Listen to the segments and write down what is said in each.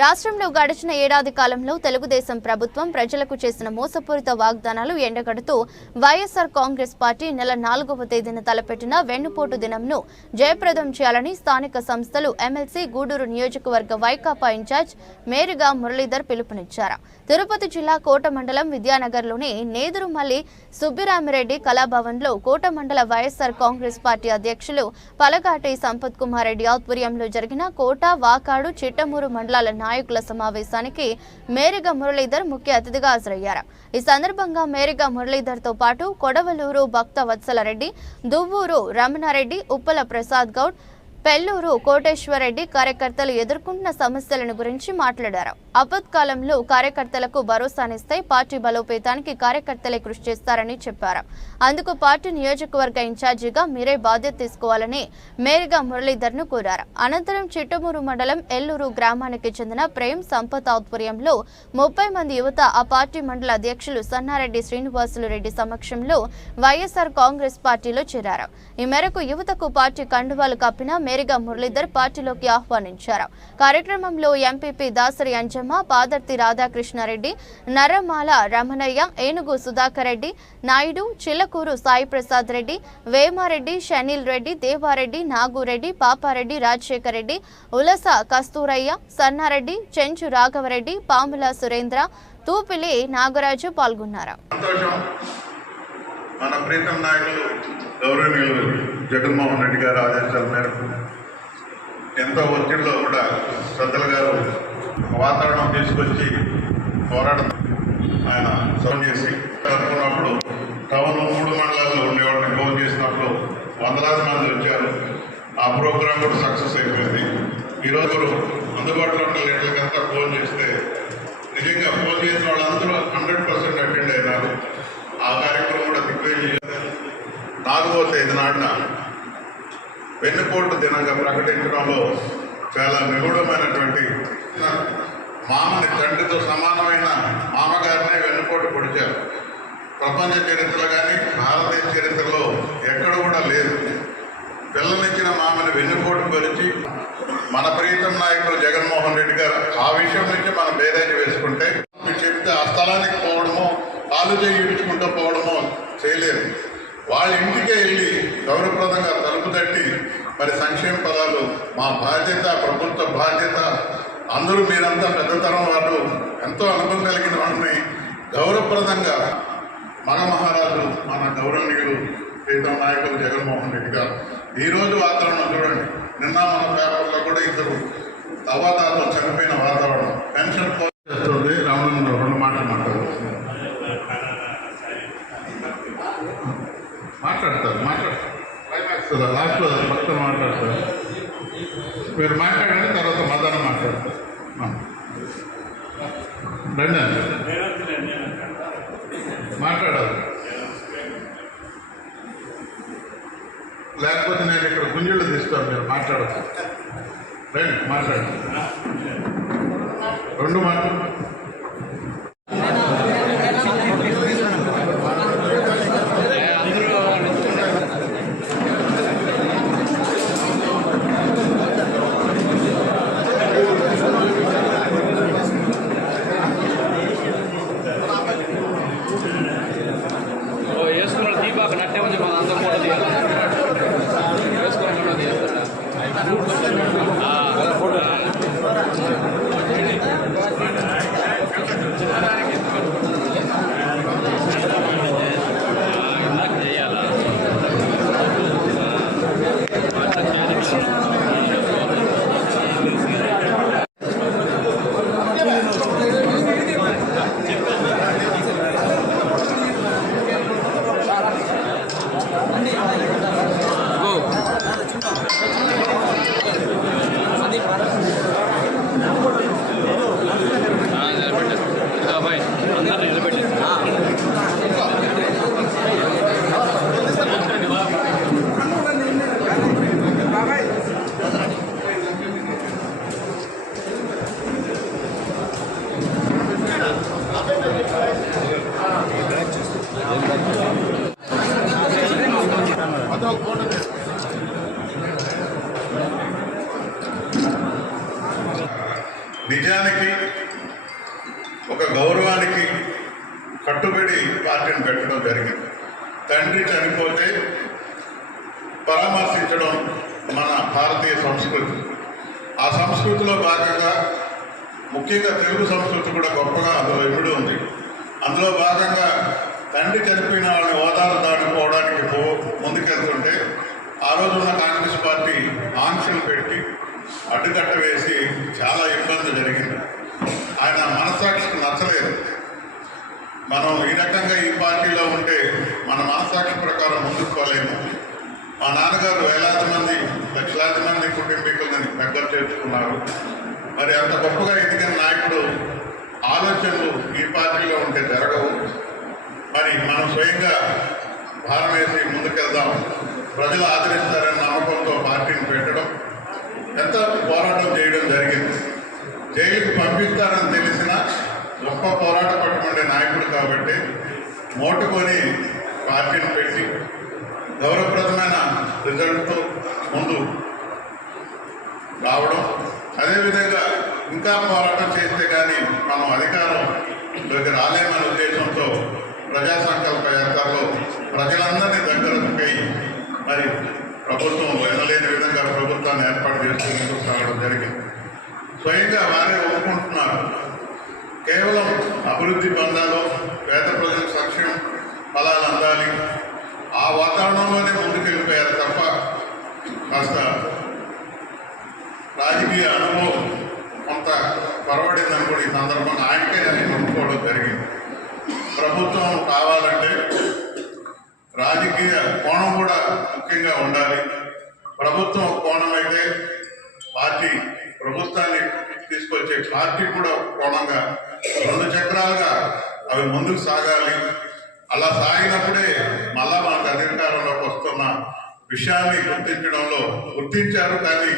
రాష్ట్రంలో గడిచిన ఏడాది కాలంలో తెలుగుదేశం ప్రభుత్వం ప్రజలకు చేసిన మోసపూరిత వాగ్దానాలు ఎండగడుతూ వైఎస్ఆర్ కాంగ్రెస్ పార్టీ నెల నాలుగవ తేదీన తలపెట్టిన వెన్నుపోటు దినంను జయప్రదం చేయాలని స్థానిక సంస్థలు ఎమ్మెల్సీ గూడూరు నియోజకవర్గ వైకాపా ఇన్ఛార్జ్ మేరుగా మురళీధర్ పిలుపునిచ్చారు. తిరుపతి జిల్లా కోట మండలం విద్యానగర్లోని నేదురుమల్లి సుబ్బిరామిరెడ్డి కళాభవన్లో కోట మండల వైఎస్ఆర్ కాంగ్రెస్ పార్టీ అధ్యక్షులు పలకాటి సంపత్ కుమార్ రెడ్డి ఆధ్వర్యంలో జరిగిన కోట వాకాడు చిట్టమూరు మండలాల నాయకుల సమావేశానికి మేరిగ మురళీధర్ ముఖ్య అతిథిగా హాజరయ్యారు. ఈ సందర్భంగా మేరిగ మురళీధర్తో పాటు కొడవలూరు భక్త వత్సలరెడ్డి దువ్వూరు రమణారెడ్డి ఉప్పల ప్రసాద్ గౌడ్ పెల్లూరు కోటేశ్వరరెడ్డి కార్యకర్తలు ఎదుర్కొంటున్న సమస్యలను గురించి మాట్లాడారు. అపత్కాలంలో కార్యకర్తలకు భరోసానిస్తే పార్టీ బలోపేతానికి కార్యకర్తలే కృషి చేస్తారని చెప్పారు. అందుకు పార్టీ నియోజకవర్గ ఇన్ఛార్జిగా మీరే బాధ్యత తీసుకోవాలని మేరిగా మురళీధర్ను కోరారు. అనంతరం చిట్టమూరు మండలం ఎల్లూరు గ్రామానికి చెందిన ప్రేమ్ సంపత్ ఆధ్వర్యంలో ముప్పై మంది యువత ఆ పార్టీ మండల అధ్యక్షులు సన్నారెడ్డి శ్రీనివాసులు రెడ్డి సమక్షంలో వైఎస్ఆర్ కాంగ్రెస్ పార్టీలో చేరారు. ఈ మేరకు యువతకు పార్టీ కండువాలు కప్పిన మేరిగా మురళీధర్ పార్టీలోకి ఆహ్వానించారు. కార్యక్రమంలో ఎంపీపీ దాసరి అంజమ్మ పాదర్తి రాధాకృష్ణారెడ్డి నరమాల రమణయ్య ఏనుగు సుధాకర్ రెడ్డి నాయుడు చిల్లకూరు సాయి ప్రసాద్ రెడ్డి వేమారెడ్డి షనీల్ రెడ్డి దేవారెడ్డి నాగురెడ్డి పాపారెడ్డి రాజశేఖర్ రెడ్డి ఉలస కస్తూరయ్య సన్నారెడ్డి చెంచు రాఘవరెడ్డి పాముల సురేంద్ర తూపిలి నాగరాజు పాల్గొన్నారు. మన ప్రీతం నాయకులు గౌరవనీయులు జగన్మోహన్ రెడ్డి గారు ఆదేశాల మేరకు ఎంతో ఒత్తిడిలో కూడా శ్రద్ధల గారు వాతావరణం తీసుకొచ్చి పోరాటం ఆయన ఫోన్ చేసి అనుకున్నప్పుడు టౌన్ మూడు మండలాల్లో ఉండేవాడిని ఫోన్ చేసినప్పుడు వందలాది మంది వచ్చారు. ఆ ప్రోగ్రాం కూడా సక్సెస్ అయిపోయింది. ఈరోజు అందుబాటులో ఉన్న లీటర్లకంతా ఫోన్ చేస్తే నిజంగా ఫోన్ చేసిన వాళ్ళందరూ నాలుగో తేదీ నాటిన వెన్నుపోటు దినంగా ప్రకటించడంలో చాలా నిగూఢమైనటువంటి మామని తండ్రితో సమానమైన మామగారినే వెన్నుపోటు పొడిచారు. ప్రపంచ చరిత్రలో కానీ భారతదేశ చరిత్రలో ఎక్కడ కూడా లేదు. పిల్లనిచ్చిన మామని వెన్నుపోటు పరిచి మన ప్రీతం నాయకులు జగన్మోహన్ రెడ్డి గారు ఆ విషయం నుంచి మనం బేరేజ్ వేసుకుంటే మీరు చెప్తే ఆ స్థలానికి పోవడమో కాలు చేయి పోవడమో చేయలేదు. వాళ్ళ ఇంటికే వెళ్ళి గౌరవప్రదంగా తలుపు తట్టి మరి సంక్షేమ పదాలు మా బాధ్యత ప్రభుత్వ బాధ్యత అందరూ మీరంతా పెద్దతరం వాళ్ళు ఎంతో అనుభవం కలిగిన వాళ్ళని గౌరవప్రదంగా మన మహారాజు మన గౌరవనీయులు ప్రీతం నాయకులు జగన్మోహన్ రెడ్డి గారు. ఈరోజు వాతావరణం చూడండి. నిన్న మన పేపర్లో కూడా ఇద్దరు తవ్వాతాతో చనిపోయిన వాతావరణం. పెన్షన్ పోతుంది రామలింగ రెండు మాటలు మాట్లాడుతున్నారు మాట్లాడతారు మాట్లాడతారు. క్లైమాక్స్ లాస్ట్లో భక్తులు మాట్లాడతారు. మీరు మాట్లాడిన తర్వాత మదన మాట్లాడతారు. రండి అండి. మాట్లాడాలి. లేకపోతే నేను ఇక్కడ గుంజీళ్ళు తీస్తాను మీరు మాట్లాడచ్చు. రండి మాట్లాడండి. రెండు మాటలు ఓ వేసుకున్న దీపాక నట్టే ఉంది మన అందరం కూడా తీయాలి వేసుకోకుండా తీయాలి ఫోటో నిజానికి ఒక గౌరవానికి కట్టుబడి పార్టీని పెట్టడం జరిగింది. తండ్రి చనిపోతే పరామర్శించడం మన భారతీయ సంస్కృతి. ఆ సంస్కృతిలో భాగంగా ముఖ్యంగా తెలుగు సంస్కృతి కూడా గొప్పగా అందులో ఇమిడి ఉంది. అందులో భాగంగా తండ్రి చనిపోయిన వాళ్ళని హోదాలు దాటుకోవడానికి పో ముందుకెళ్తుంటే ఆ రోజున్న కాంగ్రెస్ పార్టీ ఆంక్షలు పెట్టి అడ్డుకట్ట వేసి చాలా ఇబ్బంది జరిగింది. ఆయన మనస్సాక్షికి నచ్చలేదు. మనం ఈ రకంగా ఈ పార్టీలో ఉంటే మన మనస్సాక్షి ప్రకారం ముందుకు పోలేము. మా నాన్నగారు వేలాది మంది లక్షలాది మంది కుటుంబీకులని దగ్గర చేర్చుకున్నారు. మరి అంత గొప్పగా ఎదిగిన నాయకుడు ఆలోచనలు ఈ పార్టీలో ఉంటే జరగవు. మరి మనం స్వయంగా భారం వేసి ముందుకెళ్దాం. ప్రజలు ఆదరిస్తారని నమ్మకంతో పార్టీని పెట్టడం ఎంత పోరాటం చేయడం జరిగింది. జైలుకు పంపిస్తారని తెలిసిన గొప్ప పోరాట పట్టుకుండే నాయకుడు కాబట్టి మోటుకొని పార్టీని పెట్టి గౌరవప్రదమైన రిజల్ట్తో ముందు రావడం. అదేవిధంగా ఇంకా పోరాటం చేస్తే కానీ మనం అధికారం రాలేమనే ఉద్దేశంతో ప్రజా సంకల్ప యాత్రలో ప్రజలందరినీ దగ్గరకు పోయి మరి ప్రభుత్వం వినలేని విధంగా ప్రభుత్వాన్ని ఏర్పాటు చేస్తూ ముందుకు సాగడం జరిగింది స్వయంగా వారే ఒప్పుకుంటున్నారు కేవలం అభివృద్ధి పొందాలో పేద ప్రజలకు సంక్షేమ ఫలాలు అందాలి ఆ వాతావరణంలోనే ముందుకు వెళ్ళిపోయారు తప్ప కాస్త రాజకీయ అనుభవం కొంత పొరబడిందని కూడా ఈ సందర్భంగా ఆయనకే నేను ఒప్పుకోవడం జరిగింది ప్రభుత్వం కావాలంటే రాజకీయ కోణం కూడా ముఖ్యంగా ఉండాలి. ప్రభుత్వం కోణం అయితే పార్టీ ప్రభుత్వాన్ని తీసుకొచ్చే పార్టీ కూడా కోణంగా రెండు చక్రాలుగా అవి ముందుకు సాగాలి. అలా సాగినప్పుడే మళ్ళా మనకు అధికారంలోకి వస్తున్న విషయాన్ని గుర్తించడంలో గుర్తించారు కానీ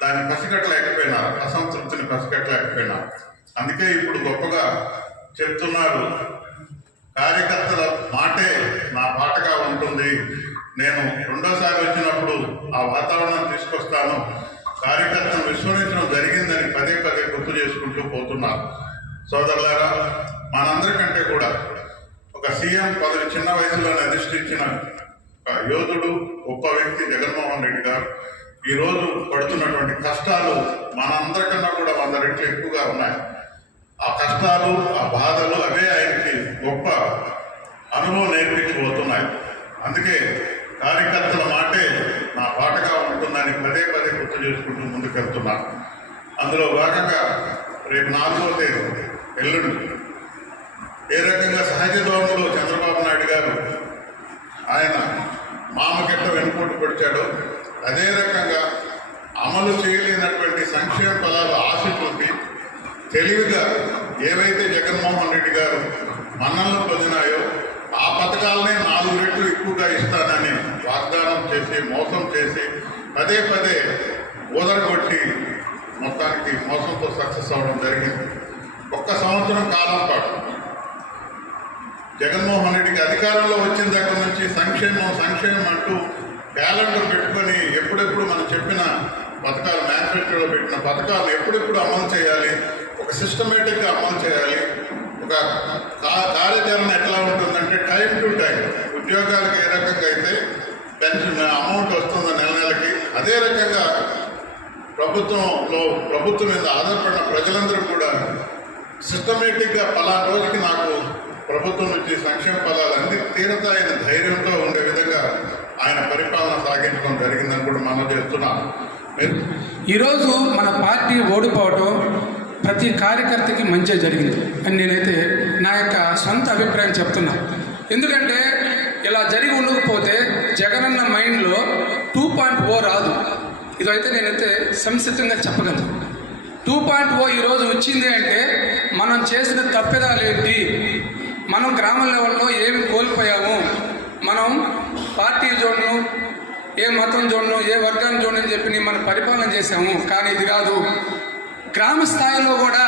దాన్ని పసిగట్టలేకపోయినారు. అసంతృప్తిని పసిగట్టలేకపోయినారు. అందుకే ఇప్పుడు గొప్పగా చెప్తున్నారు కార్యకర్తల మాటే నా పాటగా ఉంటుంది. నేను రెండోసారి వచ్చినప్పుడు ఆ వాతావరణం తీసుకొస్తాను. కార్యకర్తను విస్మరించడం జరిగిందని పదే పదే గుర్తు చేసుకుంటూ పోతున్నారు. సోదరులారా మనందరికంటే కూడా ఒక సీఎం పదవి చిన్న వయసులోనే అధిష్ఠించిన ఒక యోధుడు గొప్ప వ్యక్తి జగన్మోహన్ రెడ్డి గారు. ఈరోజు పడుతున్నటువంటి కష్టాలు మనందరికన్నా కూడా వంద రెట్లు ఎక్కువగా ఉన్నాయి. ఆ కష్టాలు ఆ బాధలు అవే ఆయనకి గొప్ప అనుభవం నేర్పించబోతున్నాయి. అందుకే కార్యకర్తల మాటే నా పాటగా ఉంటుందని పదే పదే గుర్తు చేసుకుంటూ ముందుకెళ్తున్నాను అందులో భాగంగా రేపు నాలుగో తేదీ ఎల్లుండి. ఏ రకంగా సహజ ధోరణిలో చంద్రబాబు నాయుడు గారు ఆయన మామకెట్ట వెనుకోటు పొడిచాడో అదే రకంగా అమలు చేయలేనటువంటి సంక్షేమ ఫలాలు ఆశ చూపి తెలివిగా ఏవైతే జగన్మోహన్ రెడ్డి గారు మన్నలు పొందినాయో ఆ పథకాలనే నాలుగు రెట్లు ఎక్కువగా ఇస్తానని వాగ్దానం చేసి మోసం చేసి పదే పదే ఊదరగొట్టి మొత్తానికి మోసంతో సక్సెస్ అవ్వడం జరిగింది ఒక్క సంవత్సరం కాలం పాటు. జగన్మోహన్ రెడ్డికి అధికారంలో వచ్చిన దగ్గర నుంచి సంక్షేమం సంక్షేమం అంటూ క్యాలెండర్ పెట్టుకొని ఎప్పుడెప్పుడు మనం చెప్పిన పథకాలు మేనిఫెస్టోలో పెట్టిన పథకాలు ఎప్పుడెప్పుడు అమలు చేయాలి? ఒక సిస్టమేటిక్గా అమలు చేయాలి. ఒక కార్యాచరణ ఎట్లా ఉంటుందంటే టైం టు టైం ఉద్యోగాలకు ఏ రకంగా అయితే పెన్షన్ అమౌంట్ వస్తుందో నెల నెలకి అదే రకంగా ప్రభుత్వంలో ప్రభుత్వం మీద ఆధారపడిన ప్రజలందరూ కూడా సిస్టమేటిక్గా పలానా రోజుకి నాకు ప్రభుత్వం నుంచి సంక్షేమ ఫలాలు అన్ని తీరతాయని ధైర్యంతో ఉండే విధంగా ఆయన పరిపాలన సాగించడం జరిగిందని కూడా మనం చేస్తున్నాం. ఈరోజు మన పార్టీ ఓడిపోవటం ప్రతి కార్యకర్తకి మంచి జరిగింది అని నేనైతే నా యొక్క సొంత అభిప్రాయం చెప్తున్నా. ఎందుకంటే ఇలా జరిగి ఉండకపోతే జగనన్న మైండ్లో టూ పాయింట్ ఓ రాదు. ఇదైతే నేనైతే సంసిద్ధంగా చెప్పగలను. టూ పాయింట్ ఓ ఈరోజు వచ్చింది అంటే మనం చేసిన తప్పిదాలు ఏంటి మనం గ్రామ లెవెల్లో ఏమి కోల్పోయాము? మనం పార్టీ జోన్ను ఏ మతం జోన్ను ఏ వర్గాన్ని చూడను అని చెప్పి మనం పరిపాలన చేశాము. కానీ ఇది కాదు. గ్రామ స్థాయిలో కూడా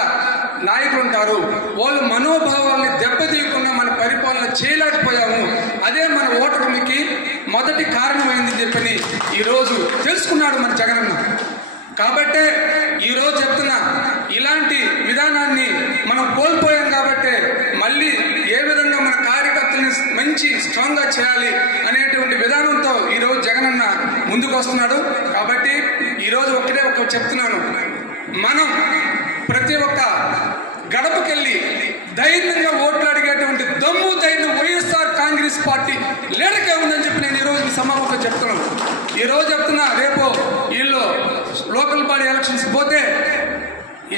నాయకులు ఉంటారు. వాళ్ళు మనోభావాల్ని దెబ్బతీయకుండా మన పరిపాలన చేయలేకపోయాము. అదే మన ఓటమికి మొదటి కారణమైంది చెప్పని ఈరోజు తెలుసుకున్నాడు మన జగనన్న. కాబట్టే ఈరోజు చెప్తున్నా ఇలాంటి విధానాన్ని మనం కోల్పోయాం కాబట్టే మళ్ళీ ఏ విధంగా మన కార్యకర్తల్ని మంచి స్ట్రాంగ్గా చేయాలి అనేటువంటి విధానంతో ఈరోజు జగనన్న ముందుకు వస్తున్నాడు కాబట్టి ఈరోజు ఒకటే ఒక చెప్తున్నాను. మనం ప్రతి ఒక్క గడపకెళ్ళి ధైర్యంగా ఓట్లు అడిగేటువంటి దమ్ము ధైర్యం వైఎస్ఆర్ కాంగ్రెస్ పార్టీ లేడకే ఉందని చెప్పి నేను ఈరోజు ఈ సమావేశంలో చెప్తున్నాను. ఈరోజు చెప్తున్నా రేపు వీళ్ళు లోకల్ బాడీ ఎలక్షన్స్ పోతే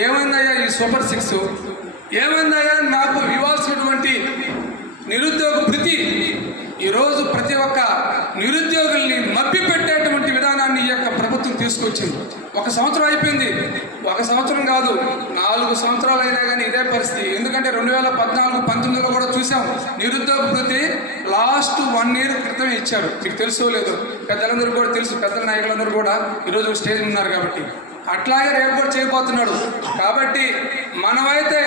ఏమైందయ్యా ఈ సూపర్ సిక్స్? ఏమైందయ్యా నాకు ఇవ్వాల్సినటువంటి నిరుద్యోగ భృతి ఈరోజు ప్రతి ఒక్క నిరుద్యోగుల్ని మభ్య పెట్టేటువంటి విధానాన్ని ఈ యొక్క ప్రభుత్వం తీసుకొచ్చింది. ఒక సంవత్సరం అయిపోయింది. ఒక సంవత్సరం కాదు నాలుగు సంవత్సరాలు అయినా కానీ ఇదే పరిస్థితి. ఎందుకంటే రెండు వేల పద్నాలుగు పంతొమ్మిదిలో కూడా చూసాం నిరుద్యోగ భృతి లాస్ట్ వన్ ఇయర్ క్రితం ఇచ్చారు. మీకు తెలుసో లేదు? పెద్దలందరూ కూడా తెలుసు. పెద్ద నాయకులందరూ కూడా ఈరోజు స్టేజ్ ఉన్నారు కాబట్టి. అట్లాగే రేపు కూడా చేయబోతున్నాడు. కాబట్టి మనమైతే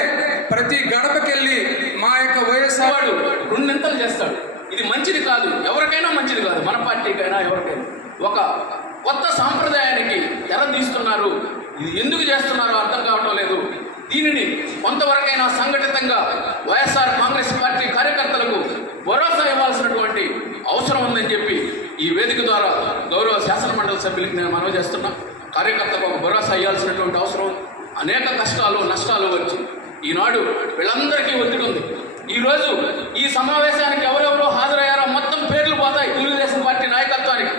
ప్రతి గడపకెళ్ళి మా యొక్క వైఎస్ఆర్ వాడు రెండింతలు చేస్తాడు. ఇది మంచిది కాదు. ఎవరికైనా మంచిది కాదు. మన పార్టీకైనా ఎవరికైనా. ఒక కొత్త సాంప్రదాయానికి ఎర తీస్తున్నారు. ఇది ఎందుకు చేస్తున్నారో అర్థం కావటం లేదు. దీనిని కొంతవరకైనా సంఘటితంగా వైఎస్ఆర్ కాంగ్రెస్ పార్టీ కార్యకర్తలకు భరోసా ఇవ్వాల్సినటువంటి అవసరం ఉందని చెప్పి ఈ వేదిక ద్వారా గౌరవ శాసనమండలి సభ్యులకు నేను మనవి చేస్తున్నా. కార్యకర్తకు ఒక భరోసా అయ్యాల్సినటువంటి అవసరం ఉంది. అనేక కష్టాలు నష్టాలు వచ్చి ఈనాడు వీళ్ళందరికీ ఒత్తిడి ఉంది. ఈరోజు ఈ సమావేశానికి ఎవరెవరో హాజరయ్యారో మొత్తం పేర్లు పోతాయి తెలుగుదేశం పార్టీ నాయకత్వానికి.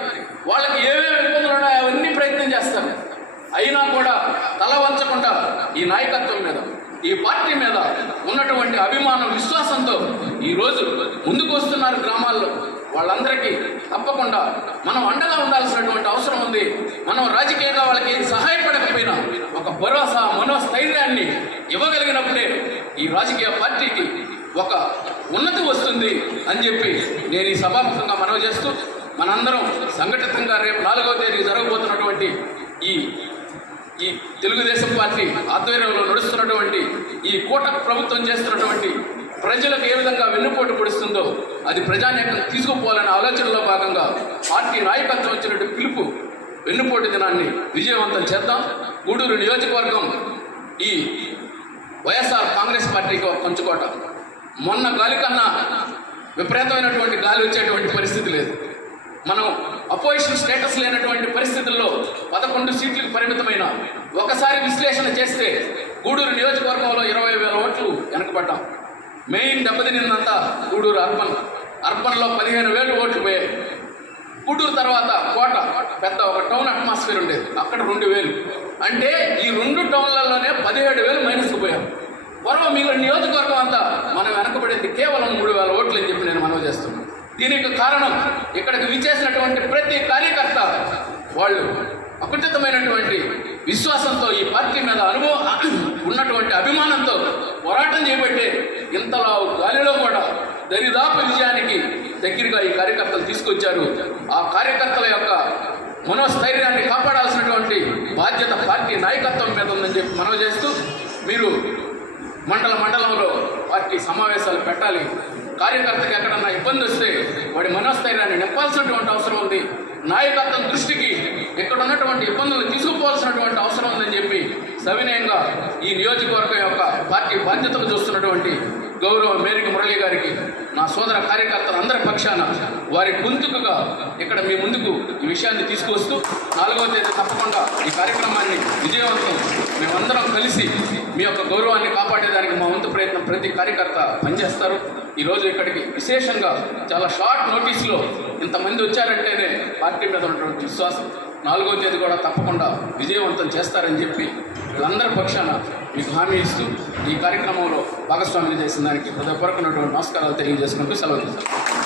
వాళ్ళకి ఏమేమి ఇబ్బందులు ఉన్నాయో అవన్నీ ప్రయత్నం చేస్తారు. అయినా కూడా తల వంచకుండా ఈ నాయకత్వం మీద ఈ పార్టీ మీద ఉన్నటువంటి అభిమానం విశ్వాసంతో ఈరోజు ముందుకు వస్తున్నారు గ్రామాల్లో. వాళ్ళందరికీ తప్పకుండా మనం అండగా ఉండాల్సినటువంటి అవసరం ఉంది. మనం రాజకీయంగా వాళ్ళకి సహాయపడకపోయినా ఒక భరోసా మనోస్థైర్యాన్ని ఇవ్వగలిగినప్పుడే ఈ రాజకీయ పార్టీకి ఒక ఉన్నతి వస్తుంది అని చెప్పి నేను ఈ సభాముఖంగా మనవి చేస్తూ మనందరం సంఘటితంగా రేపు నాలుగవ తేదీ జరగబోతున్నటువంటి ఈ ఈ తెలుగుదేశం పార్టీ ఆధ్వర్యంలో నడుస్తున్నటువంటి ఈ కూట ప్రభుత్వం చేస్తున్నటువంటి ప్రజలకు ఏ విధంగా వెన్నుపోటు పొడుస్తుందో అది ప్రజానేకం తీసుకుపోవాలనే ఆలోచనలో భాగంగా పార్టీ నాయకత్వం వచ్చినట్టు పిలుపు వెన్నుపోటు దినాన్ని విజయవంతం చేద్దాం. గూడూరు నియోజకవర్గం ఈ వైఎస్ఆర్ కాంగ్రెస్ పార్టీకి ఒక పంచుకోట. మొన్న గాలి కన్నా విపరీతమైనటువంటి గాలి వచ్చేటువంటి పరిస్థితి లేదు. మనం అపోజిషన్ స్టేటస్ లేనటువంటి పరిస్థితుల్లో పదకొండు సీట్లకు పరిమితమైన ఒకసారి విశ్లేషణ చేస్తే గూడూరు నియోజకవర్గంలో ఇరవై వేల ఓట్లు వెనకబడ్డాం. మెయిన్ దెబ్బతినిందంతా గూడూరు అర్బన్. అర్బన్లో పదిహేను వేలు ఓట్లు పోయాయి. గూడూరు తర్వాత కోట పెద్ద ఒక టౌన్ అట్మాస్ఫియర్ ఉండేది. అక్కడ రెండు వేలు. అంటే ఈ రెండు టౌన్లలోనే పదిహేడు వేలు మైనస్ పోయాం పూర్వం మిగిలిన నియోజకవర్గం అంతా మనం వెనకబడింది కేవలం మూడు వేల ఓట్లు అని చెప్పి నేను మనవి చేస్తున్నాను. దీనికి కారణం ఇక్కడికి విచ్చేసినటువంటి ప్రతి కార్యకర్త వాళ్ళు అకుచితమైనటువంటి విశ్వాసంతో ఈ పార్టీ మీద అనుభవం ఉన్నటువంటి అభిమానంతో పోరాటం చేపట్టే ఇంతలా గాలిలో కూడా దరిదాపు విజయానికి దగ్గరగా ఈ కార్యకర్తలు తీసుకొచ్చారు. ఆ కార్యకర్తల యొక్క మనోస్థైర్యాన్ని కాపాడాల్సినటువంటి బాధ్యత పార్టీ నాయకత్వం మీద ఉందని చెప్పి మనవి చేస్తూ మీరు మండల మండలంలో పార్టీ సమావేశాలు పెట్టాలి. కార్యకర్తకి ఎక్కడన్నా ఇబ్బంది వస్తే వాడి మనోస్థైర్యాన్ని నింపాల్సినటువంటి అవసరం ఉంది. నాయకత్వం దృష్టికి ఇక్కడ ఉన్నటువంటి ఇబ్బందులు తీసుకుపోవాల్సినటువంటి అవసరం ఉందని చెప్పి సవినయంగా ఈ నియోజకవర్గం యొక్క పార్టీ బాధ్యతలు చూస్తున్నటువంటి గౌరవ మేరికి మురళి గారికి నా సోదర కార్యకర్తలు అందరి పక్షాన వారి గొంతుకుగా ఇక్కడ మీ ముందుకు ఈ విషయాన్ని తీసుకొస్తూ నాలుగవ తేదీ తప్పకుండా ఈ కార్యక్రమాన్ని విజయవంతం మేమందరం కలిసి మీ యొక్క గౌరవాన్ని కాపాడేదానికి మా వంతు ప్రయత్నం ప్రతి కార్యకర్త పనిచేస్తారు. ఈరోజు ఇక్కడికి విశేషంగా చాలా షార్ట్ నోటీస్లో ఇంతమంది వచ్చారంటేనే పార్టీ మీద ఉన్నటువంటి విశ్వాసం. నాలుగో తేదీ కూడా తప్పకుండా విజయవంతం చేస్తారని చెప్పి వీళ్ళందరి పక్షాన మీకు హామీ ఇస్తూ ఈ కార్యక్రమంలో భాగస్వామ్యం చేసిన దానికి హృదయపూర్వకమైనటువంటి నమస్కారాలు తెలియజేసుకుంటూ సెలవు తీసుకుంటాను